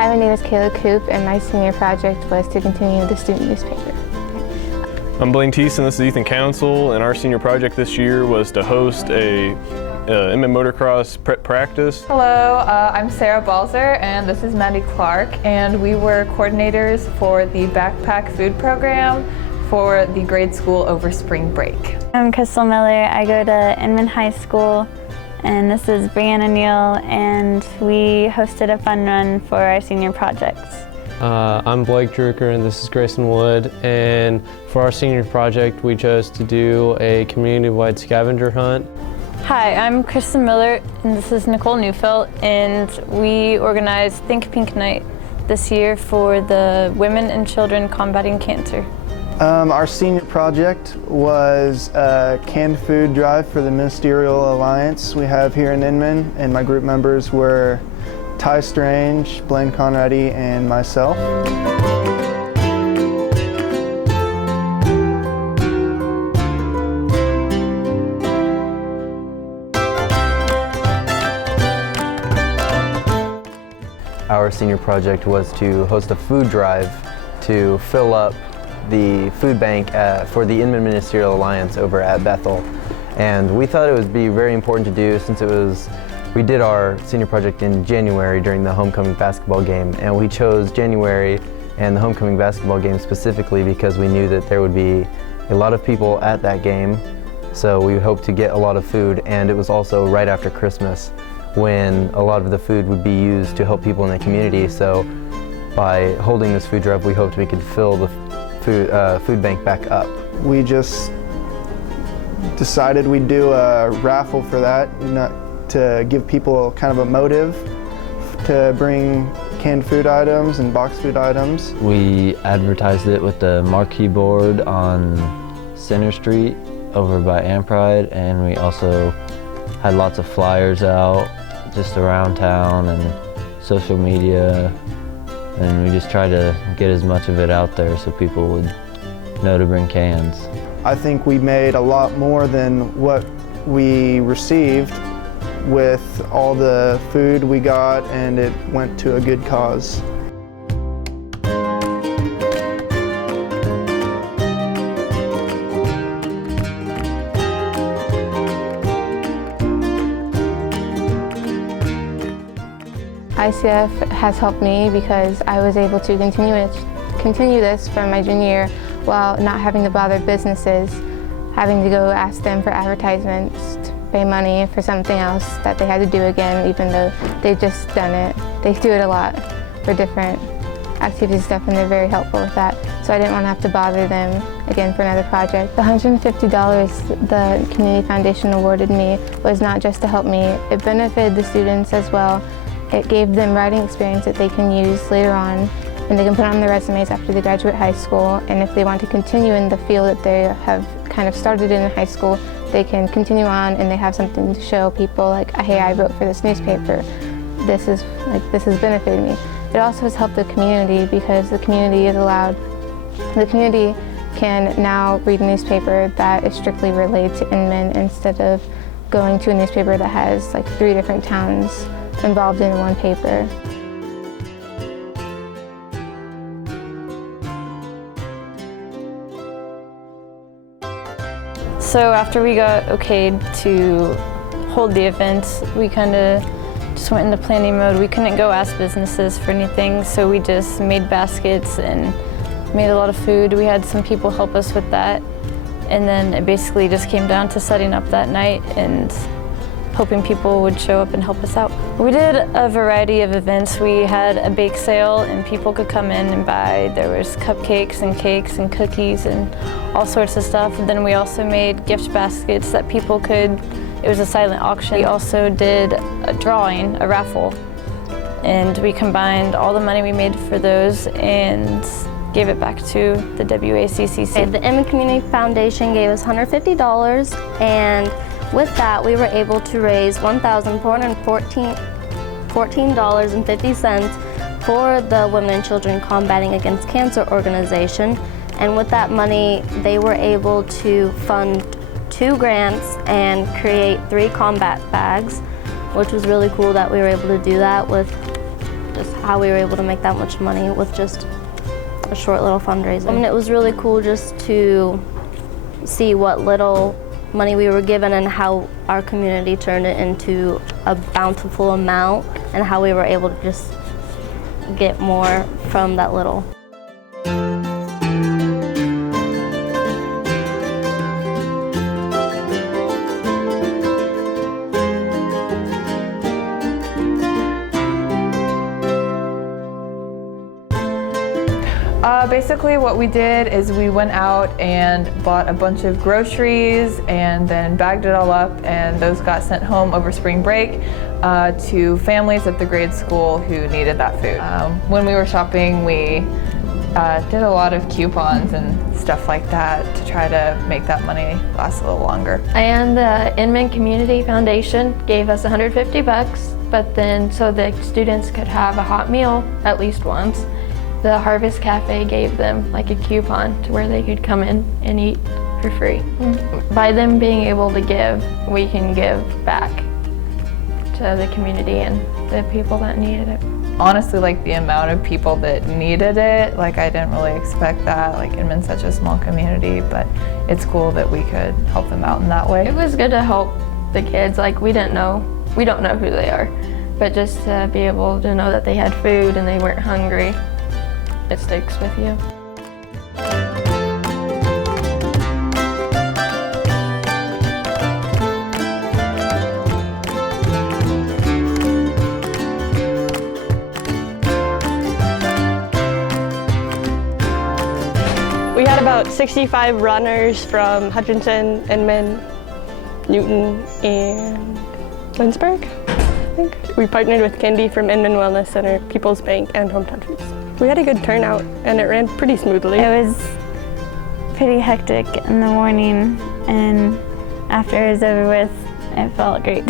Hi, my name is Kayla Coop, and my senior project was to continue the student newspaper. I'm Blaine Teese, and this is Ethan Council, and our senior project this year was to host a Inman motocross prep practice. Hello, I'm Sarah Balzer, and this is Maddie Clark, and we were coordinators for the backpack food program for the grade school over spring break. I'm Crystal Miller. I go to Inman High School, and this is Brianna Neal, and we hosted a fun run for our senior projects. I'm Blake Drucker, and this is Grayson Wood, and for our senior project we chose to do a community-wide scavenger hunt. Hi, I'm Kristen Miller, and this is Nicole Neufeld, and we organized Think Pink Night this year for the women and children combating cancer. Our senior project was a canned food drive for the Ministerial Alliance we have here in Inman, and my group members were Ty Strange, Blaine Conradi, and myself. Our senior project was to host a food drive to fill up the food bank for the Inman Ministerial Alliance over at Bethel. And we thought it would be very important to do since we did our senior project in January during the homecoming basketball game, and we chose January and the homecoming basketball game specifically because we knew that there would be a lot of people at that game, so we hoped to get a lot of food, and it was also right after Christmas when a lot of the food would be used to help people in the community. So by holding this food drive, we hoped we could fill the food bank back up. We just decided we'd do a raffle for that, to give people kind of a motive to bring canned food items and boxed food items. We advertised it with the marquee board on Center Street over by Ampride, and we also had lots of flyers out just around town and social media, and we just tried to get as much of it out there so people would know to bring cans. I think we made a lot more than what we received with all the food we got, and it went to a good cause. ICF has helped me because I was able to continue this from my junior year while not having to bother businesses, having to go ask them for advertisements, to pay money for something else that they had to do again, even though they've just done it. They do it a lot for different activities and stuff, and they're very helpful with that. So I didn't want to have to bother them again for another project. The $150 the Community Foundation awarded me was not just to help me, it benefited the students as well. It gave them writing experience that they can use later on, and they can put on their resumes after they graduate high school. And if they want to continue in the field that they have kind of started in high school, they can continue on, and they have something to show people, like, hey, I wrote for this newspaper. This has benefited me. It also has helped the community because the community can now read a newspaper that is strictly related to Inman instead of going to a newspaper that has like 3 different towns involved in one paper. So after we got okayed to hold the event, we kind of just went into planning mode. We couldn't go ask businesses for anything, so we just made baskets and made a lot of food. We had some people help us with that, and then it basically just came down to setting up that night and hoping people would show up and help us out. We did a variety of events. We had a bake sale and people could come in and buy. There was cupcakes and cakes and cookies and all sorts of stuff. And then we also made gift baskets that people could, it was a silent auction. We also did a drawing, a raffle, and we combined all the money we made for those and gave it back to the WACCC. The Inman Community Foundation gave us $150, and with that, we were able to raise $1,414.50 for the Women and Children Combating Against Cancer organization. And with that money, they were able to fund 2 grants and create 3 combat bags, which was really cool that we were able to do that with just how we were able to make that much money with just a short little fundraiser. And it was really cool just to see what little money we were given and how our community turned it into a bountiful amount and how we were able to just get more from that little. Basically what we did is we went out and bought a bunch of groceries and then bagged it all up, and those got sent home over spring break to families at the grade school who needed that food. When we were shopping, we did a lot of coupons and stuff like that to try to make that money last a little longer. And the Inman Community Foundation gave us $150, but then so the students could have a hot meal at least once. The Harvest Cafe gave them like a coupon to where they could come in and eat for free. By them being able to give, we can give back to the community and the people that needed it. Honestly, like the amount of people that needed it, like I didn't really expect that. Like Inman's such a small community, but it's cool that we could help them out in that way. It was good to help the kids. Like we don't know who they are, but just to be able to know that they had food and they weren't hungry, it sticks with you. We had about 65 runners from Hutchinson, Inman, Newton, and Lindsberg, I think. We partnered with Candy from Inman Wellness Center, People's Bank, and Hometown Foods. We had a good turnout, and it ran pretty smoothly. It was pretty hectic in the morning, and after it was over with, it felt great.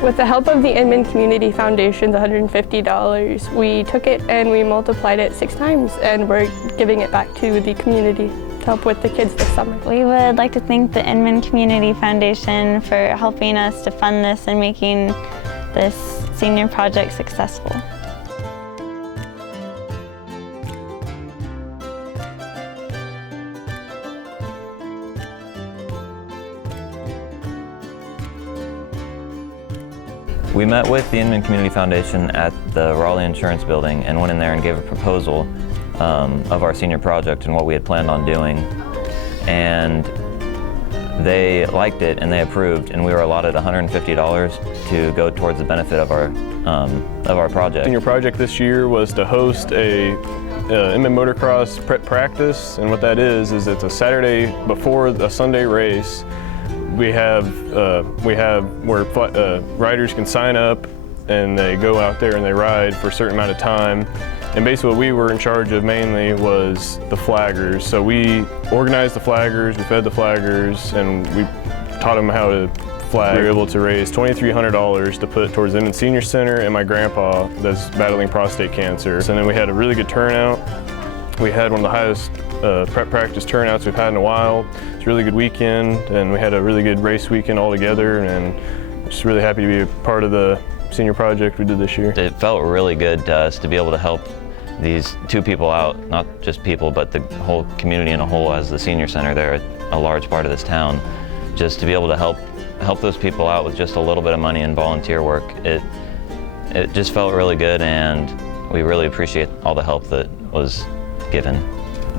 With the help of the Inman Community Foundation's $150, we took it and we multiplied it 6 times, and we're giving it back to the community to help with the kids this summer. We would like to thank the Inman Community Foundation for helping us to fund this and making this senior project successful. We met with the Inman Community Foundation at the Raleigh Insurance Building and went in there and gave a proposal of our senior project and what we had planned on doing. And they liked it and they approved, and we were allotted $150 to go towards the benefit of our project. Senior project this year was to host a Inman motocross prep practice, and what that is it's a Saturday before a Sunday race. We have where riders can sign up and they go out there and they ride for a certain amount of time. And basically what we were in charge of mainly was the flaggers. So we organized the flaggers, we fed the flaggers, and we taught them how to flag. We were able to raise $2,300 to put towards the Inman Senior Center and my grandpa that's battling prostate cancer. And then we had a really good turnout. We had one of the highest prep practice turnouts we've had in a while. It's a really good weekend, and we had a really good race weekend all together, and just really happy to be a part of the senior project we did this year. It felt really good to us to be able to help these 2 people out, not just people, but the whole community in a whole. As the senior center, they're a large part of this town. Just to be able to help those people out with just a little bit of money and volunteer work, it just felt really good, and we really appreciate all the help that was given.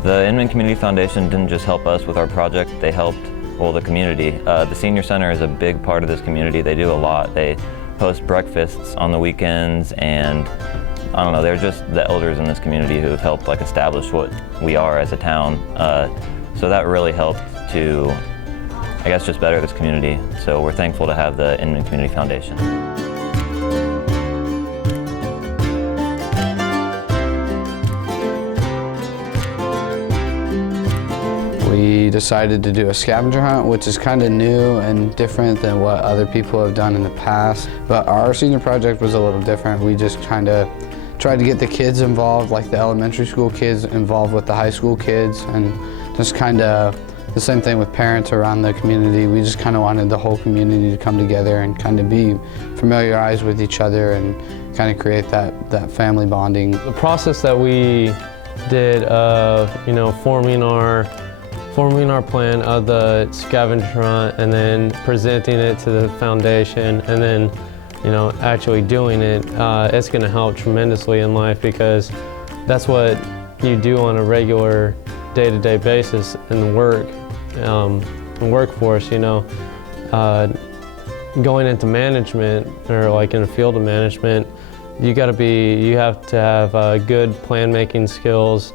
The Inman Community Foundation didn't just help us with our project, they helped, well, the community. The senior center is a big part of this community. They do a lot. They host breakfasts on the weekends, and I don't know, they're just the elders in this community who have helped like establish what we are as a town. So that really helped to, I guess, just better this community. So we're thankful to have the Inman Community Foundation. We decided to do a scavenger hunt, which is kind of new and different than what other people have done in the past. But our senior project was a little different. We just kind of tried to get the kids involved, like the elementary school kids involved with the high school kids, and just kind of the same thing with parents around the community. We just kind of wanted the whole community to come together and kind of be familiarized with each other and kind of create that family bonding. The process that we did of, forming our plan of the scavenger hunt and then presenting it to the foundation and then, actually doing it, it's going to help tremendously in life because that's what you do on a regular day-to-day basis in the workforce, going into management or like in the field of management, you have to have good plan making skills,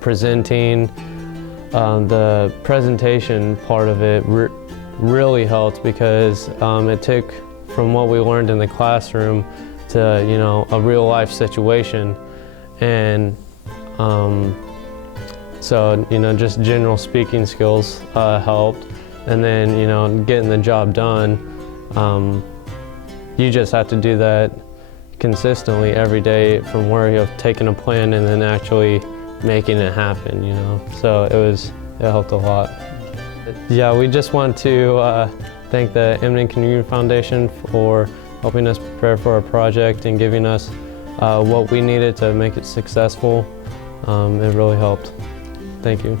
presenting. The presentation part of it really helped because it took from what we learned in the classroom to a real life situation, and so just general speaking skills helped, and then getting the job done. You just have to do that consistently every day from where you've taken a plan and then actually making it happen, So it helped a lot. Yeah, we just want to thank the Inman Community Foundation for helping us prepare for our project and giving us what we needed to make it successful. It really helped. Thank you.